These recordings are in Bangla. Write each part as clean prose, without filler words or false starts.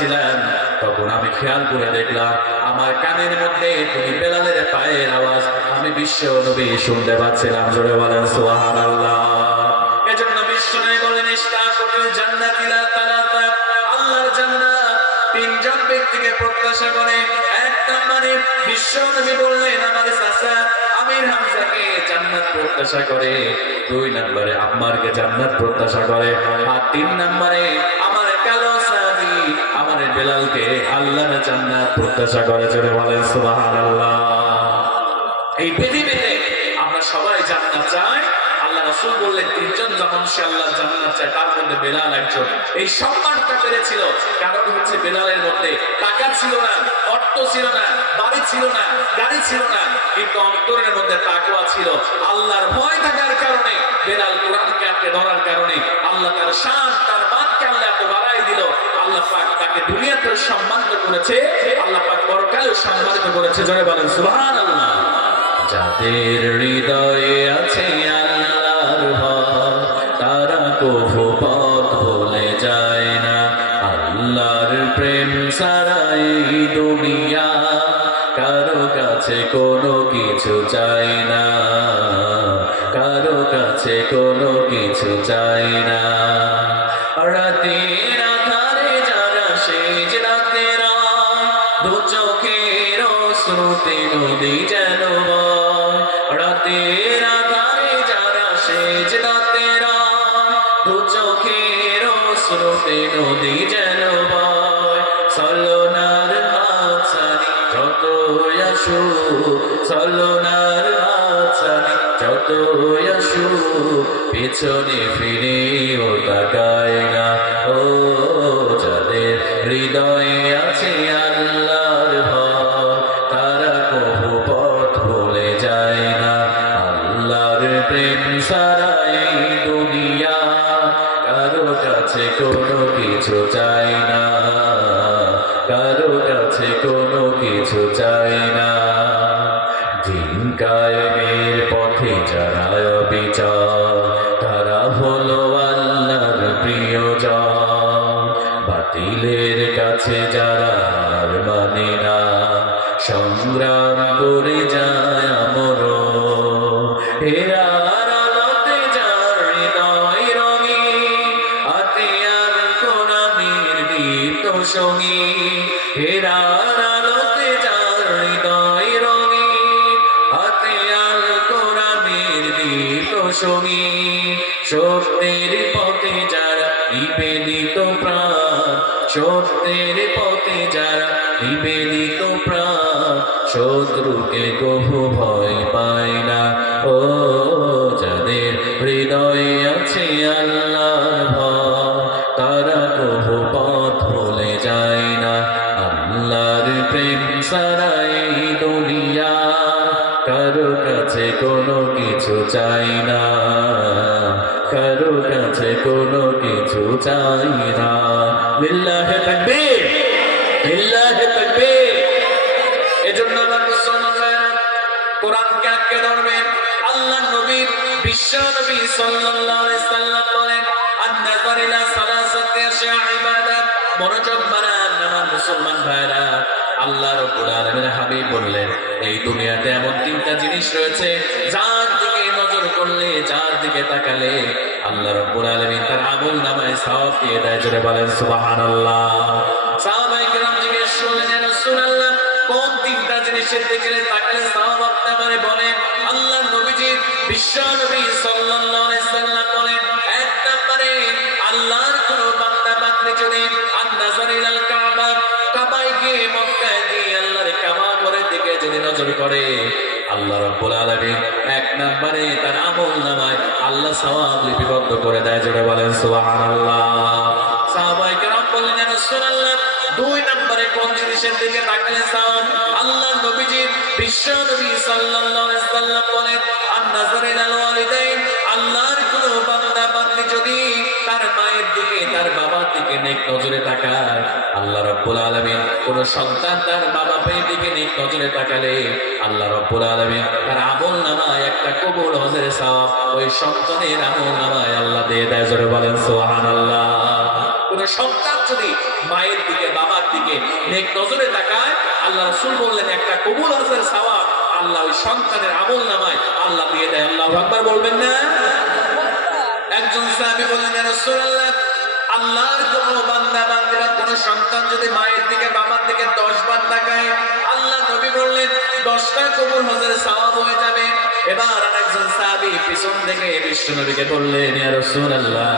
যাচ্ছিলেন তখন আমি খেয়াল করে দেখলাম আমার কানের মধ্যে তুমি বেলালের পায়ের আওয়াজ আমি বিশ্ব নবী শুনতে পাচ্ছিলাম। জোরে বলেন সুবহানাল্লাহ। এজন্য বিশ্ব নবী বলেন ইশতাকুল জান্নাতি লা তালাতা, আল্লাহর জান্নাত তিনজন ব্যক্তিকে প্রত্যাশা করে। এক নম্বরে বিশ্ব নবী বললেন আমার চাচা আমির হামজাকে জান্নাত প্রত্যাশা করে, দুই নম্বরে আম্মারকে জান্নাত প্রত্যাশা করে, আর তিন নম্বরে আমার কালো সাহাবী আমার বেলালকে আল্লাহর জান্নাত প্রত্যাশা করে। জোরে বলেন সুবহানাল্লাহ। এই পৃথিবীতে আমরা সবাই জান্নাত চাই। আল্লাহ রাসূল বললেন তিনজন যখন সে আল্লাহর জান্নাত চায় তার মধ্যে বেলাল একজন। এই সম্মানটা পেয়েছিল কারণ হচ্ছে বেলালের মধ্যে টাকা ছিল না, অর্থ ছিল না, বাড়ি ছিল না, গাড়ি ছিল না, কিন্তু অন্তরের মধ্যে তাকওয়া ছিল। আল্লাহর ভয় থাকার কারণে বেলাল কোরআনকে আঁকড়ে ধরার কারণে আল্লাহ তার শান তার মানকে আল্লাহ এত বাড়াই দিল। আল্লাহ পাক তাকে দুনিয়াতেও সম্মানিত করেছে, আল্লাহ পাক পরকালেও সম্মানিত করেছে। জয় বলেন সুবহানাল্লাহ। যাদের হৃদয়ে আছে আল্লাহর ভয় তারা কভু পথ ভুলে যায় না। আল্লাহর প্রেম ছাড়া এই দুনিয়া কারো কাছে কোনো কিছু চাই না, কারো কাছে কোনো কিছু চাই না। রাতের আধারে যারা সেজদাতে রয় দু চোখের অশ্রুতে নদী যেন বয়। রাতের আধারে যারা সেজদাতে রয় দু চোখের অশ্রুতে নদী যেন বয়। ছলনার হাতছানি যতই আসুক, ছলনার হাতছানি যতই আসুক পেছনে ফিরেও তাকায় না। ও যাদের হৃদয়ে আছে আল্লাহর ভয় তারা কভু পথ ভুলে যায় না। আল্লাহর প্রেম ছাড়া এই দুনিয়া কারো কাছে কোনো কিছু চাই না, কারো কাছে কোনো কিছু চাই না। দিন কায়েমের পথে যারা অবিচল তারা হলো আল্লাহর প্রিয়জন। বাতিলের কাছে যারা হার মানে না সংগ্রাম করে যায় আমরণ। হেরার আলোতে যার হৃদয় রঙিন আতিয়ার কোরআনের দীপ্ত সঙ্গী। হেরার আলোতে যার হৃদয় রঙিন আতিয়ার কোরআনের দীপ্ত সঙ্গী। সত্যের পথে যারা নিবেদিত প্রাণ, সত্যের পথে যারা নিবেদিত প্রাণ শত্রুকে কভু ভয় পায় না। ও যাদের হৃদয়ে আছে আল্লাহর ভয় তারা কভু পথ ভুলে যায় না। আল্লাহর প্রেম ছাড়া এই দুনিয়া কারো কাছে কোনো কিছু চাই না, কারো কাছে কোনো কিছু চাই না। লিল্লাহি তাকবীর, লিল্লাহি তাকবীর। এজন্য আমার মুসলমানেরা কোরআনকে আঁকড়ে ধরবেন। আল্লাহর নবী বিশ্ব নবী সাল্লাল্লাহু আলাইহি সাল্লাম বলেন আন-নাযার ইলা সালাসাতি আশিয়া ইবাদাত। মনোযোগ বাড়ান আমার মুসলমান ভাইরা। আল্লাহ রাব্বুল আলামিন হাবিব বললেন এই দুনিয়াতে এমন তিনটা জিনিস রয়েছে যার দিকে নজর করলে, যার দিকে তাকালে আল্লাহ রাব্বুল আলামিন তার আমল নামায় সওয়াব দিয়ে দেয়। জোরে বলেন সুবহানাল্লাহ। সাহাবায়ে কেরাম জিজ্ঞেস করলেন ইয়া রাসূলুল্লাহ কোন তিনটা জিনিসের দিকে তাকালে সওয়াব আপনি আমারে বলেন। আল্লাহর নবীজি বিশ্ব নবী সাল্লাল্লাহু আলাইহি সাল্লাম বলেন এক নম্বরে আল্লাহর কোন বান্দা বান্দী যদি আন-নাযার ইলাল কাবা কাবায় গিয়ে মক্কায় গিয়ে আল্লাহর কাবা ঘরের দিকে যদি নজর করে আল্লাহ রাব্বুল আলামিন এক নম্বরে তার আমল নামায় আল্লাহ সওয়াব লিপিবদ্ধ করে দেয়। জোরে বলেন সুবহানাল্লাহ। সাহাবায়ে কেরাম বললেন ইয়া রাসূলুল্লাহ দুই নম্বরে কোন জিনিসের দিকে তাকালে সওয়াব? আল্লাহর নবীজি বিশ্ব নবী সাল্লাল্লাহু আলাইহি সাল্লাম বলেন আন-নাযার ইলাল ওয়ালিদাইন আল্লাহর কোন বান্দা বান্দী যদি তার মায়ের দিকে তার বাবার দিকে নেক নজরে তাকায় আল্লাহ রাব্বুল আলামিন কোন সন্তান তার বাবা মায়ের দিকে নেক নজরে তাকালে আল্লাহ রাব্বুল আলামিন তার আমল নামায় একটা কবুল হজের সওয়াব ওই সন্তানের আমল নামায় আল্লাহ দিয়ে দেয়। জোরে বলেন সুবহানাল্লাহ। কোন সন্তান যদি মায়ের দিকে বাবার দিকে নেক নজরে তাকায়, আল্লাহ রাসূল বললেন একটা কবুল হজের সওয়াব আল্লাহ ওই সন্তানের আমল নামায় আল্লাহ দিয়ে দেয়। আল্লাহু আকবার বলবেন না? একজন সাহাবী বললেন, ইয়া রাসূলুল্লাহ, আল্লাহর কোন বান্দা বান্দিরা কোন সন্তান যদি মায়ের দিকে বাবার দিকে 10 বার তাকায়, আল্লাহ নবী বললেন 10টা কবুল হজের সওয়াব হয়ে যাবে। এবার আরেকজন সাহাবী পিছন থেকে বিশ্ব নবীকে বললেন, ইয়া রাসূলুল্লাহ,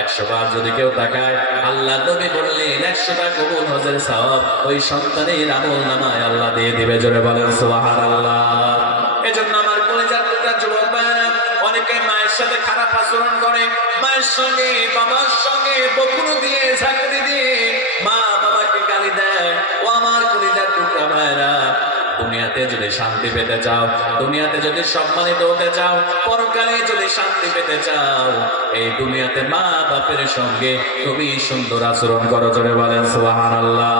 100 বার যদি কেউ তাকায়, আল্লাহ নবী বললেন 100টা কবুল হজের সওয়াব ওই সন্তানের আমল নামায় আল্লাহ দিয়ে দিবে। জোরে বলেন সুবহানাল্লাহ। এজন্য আমার কলেজার টুকরা যুবক ভাইরা, অনেকে মায়ের সাথে খারাপ আচরণ করে, মায়ের সঙ্গে বাবার সঙ্গে বকুনি দিয়ে ঝাঁকড়ি দিয়ে মা বাবাকে গালি দেয়। ও আমার কলেজার টুকরা ভাইরা, দুনিয়াতে যদি শান্তি পেতে চাও, দুনিয়াতে যদি সম্মানিত হতে চাও, পরকালে যদি শান্তি পেতে চাও, এই দুনিয়াতে মা বাপের সঙ্গে তুমি সুন্দর আচরণ করো। জোরে বলেন সুবহানাল্লাহ।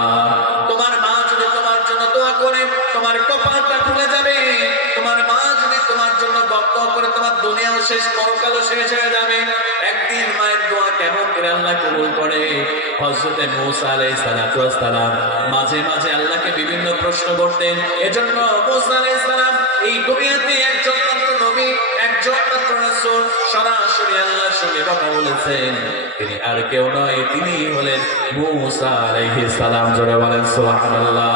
তোমার মা যদি তোমার জন্য দোয়া করে, তোমার কপালটা খুলে যাবে। তোমার মা যদি তোমার জন্য বকবক করে, তোমার দুনিয়াও শেষ, পরকালও শেষ হয়ে যাবে। একদিন মায়ের দোয়া কেমন করে আল্লাহ কবুল করে। হযরতে মূসা আলাইহিস সালাম মাঝে মাঝে আল্লাহকে বিভিন্ন প্রশ্ন করতেন। এজন্য মূসা আলাইহিস সালাম এই দুনিয়াতে একজন মাত্র নবী, একজন মাত্র রাসূল, সরাসরি আল্লাহর সঙ্গে কথা বলেছেন। তিনি আর কেউ নয়, তিনি হলেন মূসা আলাইহিস সালাম। জোরে বলেন সুবহানাল্লাহ।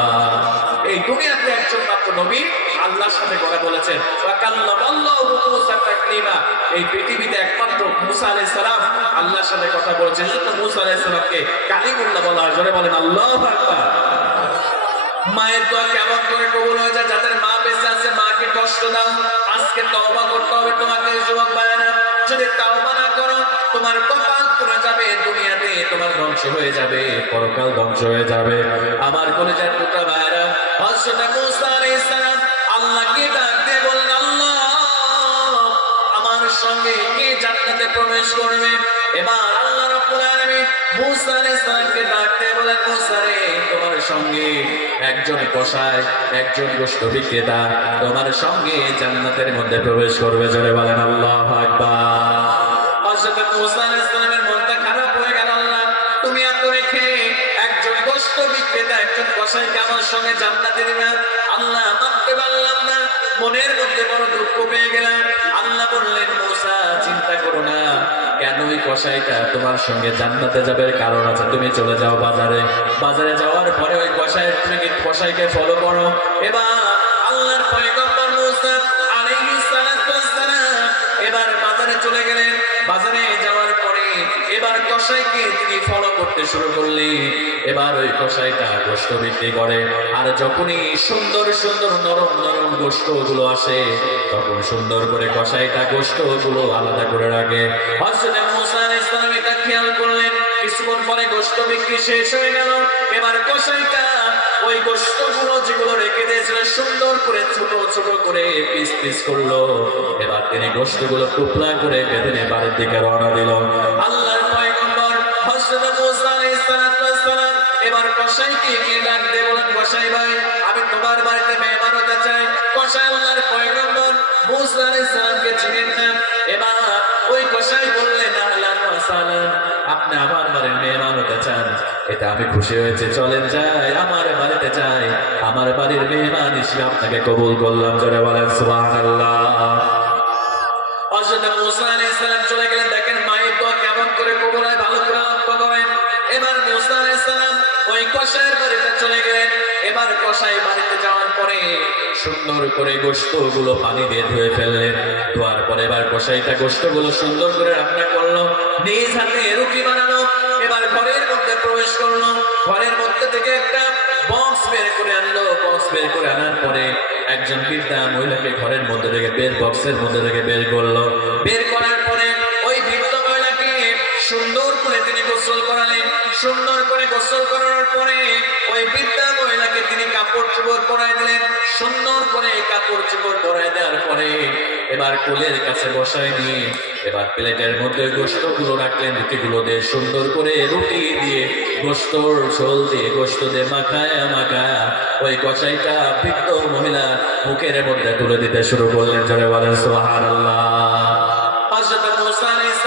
এই দুনিয়াতে একজন মাত্র নবী আল্লাহর সাথে কথা বলেছেন। ওয়া কাল্লামাল্লাহু মূসা তাকলিমা। এই পৃথিবীতে একমাত্র মূসা আলাইহিস সালাম আল্লাহর সাথে কথা বলেছেন। এজন্য মূসা আলাইহিস সালামকে কালিমুল্লাহ বলা হয়। জোরে বলেন আল্লাহু আকবার। মায়ের দোয়া কেমন করে কবুল হয়ে যায়? যাদের মা বেঁচে আছে, মাকে কষ্ট দাও। আজকে তওবা করতে হবে তোমাকে যুবক ভাইরা। যদি তওবা না করো, তোমার কপাল পুড়ে যাবে, দুনিয়াতে তোমার ধ্বংস হয়ে যাবে, পরকাল ধ্বংস হয়ে যাবে। আমার কলেজার টুকরা ভাইরা, হযরত মূসা আলাইহিস সালাম আল্লাহকে ডাক দিয়ে বলেন, আল্লাহ, আমার সঙ্গে কে জান্নাতে প্রবেশ করবে? এবার আল্লাহ রাব্বুল আলামিন মূসা আলাইহিস সালামকে ডাক দিয়ে বলেন, মূসা রে, তোমার সঙ্গে একজন কসাই, একজন গোশত বিক্রেতা তোমার সঙ্গে জান্নাতের মধ্যে প্রবেশ করবে। জোরে বলেন আল্লাহু আকবার। হযরত মূসা আলাইহিস সালামের মনটা খারাপ হয়ে গেল। আল্লাহ, তুমি এত রেখে একজন গোশত বিক্রেতা, একজন কসাইকে আমার সঙ্গে জান্নাতে দিবে? আল্লাহ, মানতে পারলাম না, মনের মধ্যে বড় দুঃখ পেয়ে গেলাম। আল্লাহ বললেন, মূসা, চিন্তা করো না, কেন ওই কসাইটা তোমার সঙ্গে জান্নাতে যাবে? কারণ আছে, তুমি চলে যাও বাজারে, বাজারে যাওয়ার পরে ওই কসাইকে ফলো করো। এবার আল্লাহর পয়গম্বর মূসা আলাইহিস সালাম এবার বাজারে চলে গেলেন। বাজারে যাওয়ার পরে এবার কসাইকে তিনি ফলো করতে শুরু করলেন। এবার ওই কসাইটা গোশত বিক্রি করে, আর যখনই সুন্দর সুন্দর নরম নরম গোশত গুলো আসে, তখন সুন্দর করে কসাইটা গোশত গুলো আলাদা করে রাখে। হযরত মূসা আলাইহিস সালাম এটা খেয়াল করলেন। কিছুক্ষণ পরে গোশত বিক্রি শেষ হয়ে গেল। এবার কসাইটা ওই গোশত গুলো যেগুলো রেখে দিয়েছিল সুন্দর করে ছোট ছোট করে পিস পিস করলো। এবার তিনি গোশত গুলো টুকরা করে বেঁধে বাড়ির দিকে রওনা দিল। আল্লাহর পয়গম্বর হযরত মূসা আলাইহিস সালাম এবার কসাইকে গিয়ে ডাক দিয়ে বলেন, কসাই ভাই, আমি তোমার বাড়িতে মেহমান হতে চাই। কসাই আল্লাহর পয়গম্বর মূসা আলাইহিস সালামকে চিনেন না। এবার ওই কসাই বললেন, আহলান ওয়া সাহলান, আপনি আমার বাড়ির মেহমান হতে চান, এটা আমি খুশি হয়েছে, চলেন যাই, আমার বাড়িতে যাই, আমার বাড়ির মেহমান হিসেবে আপনাকে কবুল করলাম। জোরে বলেন সুবহানাল্লাহ। হযরত মূসা আলাইহিস সালাম চলে গেলেন। দেখেন মায়ের দোয়া কেমন করে কবুল হয়, ভালো করে লক্ষ্য করেন। এবার মূসা আলাইহিস সালাম ওই কসাইয়ের বাড়িতে চলে গেলেন। এবার কসাই বাড়িতে যাওয়ার পরে সুন্দর করে গোশত গুলো পানি দিয়ে ধুয়ে ফেললেন। ধোয়ার পরে এবার কসাইটা গোশত গুলো সুন্দর করে রান্না করলো, নিজ হাতে রুটি বানালো। এবার ঘরের মধ্যে প্রবেশ করলো। ঘরের মধ্যে থেকে একটা বক্স বের করে আনলো। বক্স বের করে আনার পরে একজন বৃদ্ধা মহিলাকে ঘরের মধ্যে থেকে বক্সের মধ্যে থেকে বের করলো। বের করার পরে ওই বৃদ্ধ মহিলাকে সুন্দর করে তিনি গোসল করালেন। সুন্দর করে গোসল করানোর পরে ওই বৃদ্ধা মহিলাকে তিনি কাপড় চোপড় পরাই দিলেন। সুন্দর করে কাপড় চোপড় পরাই দেওয়ার পরে এবার কোলের কাছে বসায় নিয়ে এবার প্লেটের মধ্যে গোশত গুলো রাখলেন। রুটিগুলো দিয়ে সুন্দর করে রুটি দিয়ে গোশতর ঝোল দিয়ে গোশত দিয়ে মাখায় মাখায় ওই কসাইটা বৃদ্ধ মহিলা মুখের মধ্যে তুলে দিতে শুরু করলেন। জোরে বলেন সুবহানাল্লাহ। হযরত মূসা আলাইহিস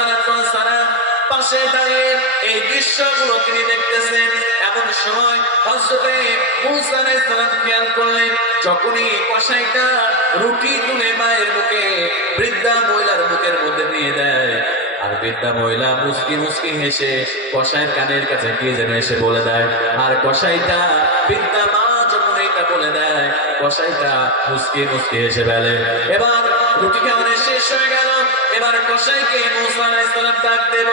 সালাম পাশে দাঁড়িয়ে এই দৃশ্যগুলো তিনি দেখতেছেন। এমন সময় হযরতে মূসা আলাইহিস সালাম খেয়াল করলেন, যখনই কসাইটা রুটি তুলে মায়ের মুখে, বৃদ্ধা মহিলার মুখের মধ্যে দিয়ে দেয়, আর বৃদ্ধা মহিলা মুস্কি মুস্কি হেসে কসাইয়ের কানের কাছে গিয়ে যেন এসে বলে দেয়, আর কসাইটা বৃদ্ধা মা যখন এটা বলে দেয়, কসাইটা মুস্কি মুস্কি হেসে ফেলে। এবার রুটি খাওয়ানো শেষ হয়ে গেল। এবার কসাইকে মূসা আলাইহিস সালাম ডাক দেব